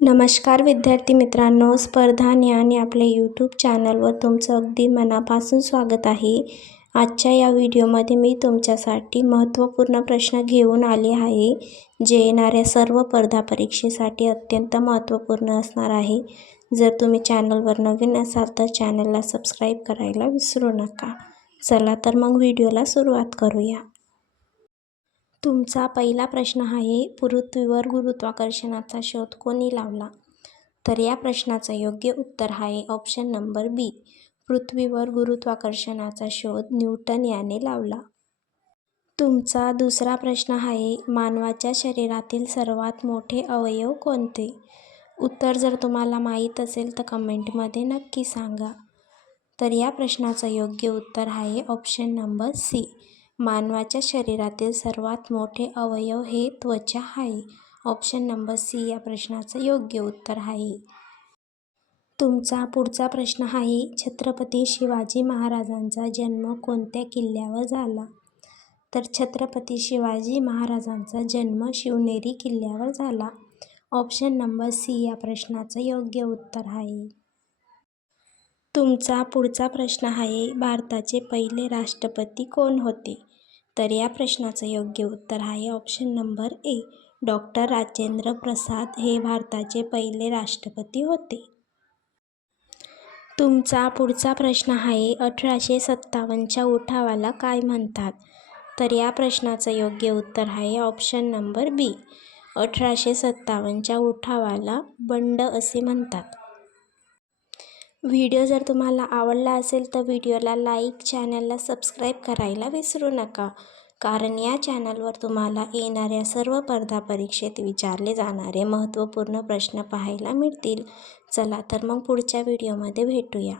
नमस्कार विद्यार्थी मित्रांनो, स्पर्धा ज्ञान या आपल्या यूट्यूब चॅनलवर तुमचं अगदी मनापासून स्वागत आहे. आजच्या या व्हिडिओमध्ये मी तुमच्यासाठी महत्त्वपूर्ण प्रश्न घेऊन आले आहे, जे येणाऱ्या सर्व स्पर्धा परीक्षेसाठी अत्यंत महत्त्वपूर्ण असणार आहे. जर तुम्ही चॅनलवर नवीन असाल तर चॅनलला सबस्क्राईब करायला विसरू नका. चला तर मग व्हिडिओला सुरुवात करूया. तुमचा पहिला प्रश्न आहे, पृथ्वीवर गुरुत्वाकर्षणाचा शोध कोणी लावला? तर या प्रश्नाचं योग्य उत्तर आहे ऑप्शन नंबर बी. पृथ्वीवर गुरुत्वाकर्षणाचा शोध न्यूटन याने लावला. तुमचा दुसरा प्रश्न आहे, मानवाच्या शरीरातील सर्वात मोठे अवयव कोणते? उत्तर जर तुम्हाला माहीत असेल तर कमेंटमध्ये नक्की सांगा. तर या प्रश्नाचं योग्य उत्तर आहे ऑप्शन नंबर सी. मानवाच्या शरीरातील सर्वात मोठे अवयव हे त्वचा आहे. ऑप्शन नंबर सी या प्रश्नाचं योग्य उत्तर आहे. तुमचा पुढचा प्रश्न आहे, छत्रपती शिवाजी महाराजांचा जन्म कोणत्या किल्ल्यावर झाला? तर छत्रपती शिवाजी महाराजांचा जन्म शिवनेरी किल्ल्यावर झाला. ऑप्शन नंबर सी या प्रश्नाचं योग्य उत्तर आहे. तुमचा पुढचा प्रश्न आहे, भारताचे पहिले राष्ट्रपती कोण होते? तर या प्रश्नाचं योग्य उत्तर आहे option number A. Doctor Rajendra Prasad हे भारताचे पहिले राष्ट्रपती होते. तुमचा पुढचा प्रश्न आहे, 1857च्या उठावाला काय म्हणतात? तर या प्रश्नाचं योग्य उत्तर आहे ऑप्शन नंबर बी. 1857च्या उठावाला बंड असे म्हणतात. व्हिडिओ जर तुम्हाला आवडला असेल तर व्हिडिओला लाईक, चॅनलला सबस्क्राईब करायला विसरू नका, कारण या चॅनलवर तुम्हाला येणाऱ्या सर्व स्पर्धा परीक्षेत विचारले जाणारे महत्त्वपूर्ण प्रश्न पाहायला मिळतील. चला तर मग पुढच्या व्हिडिओमध्ये भेटूया.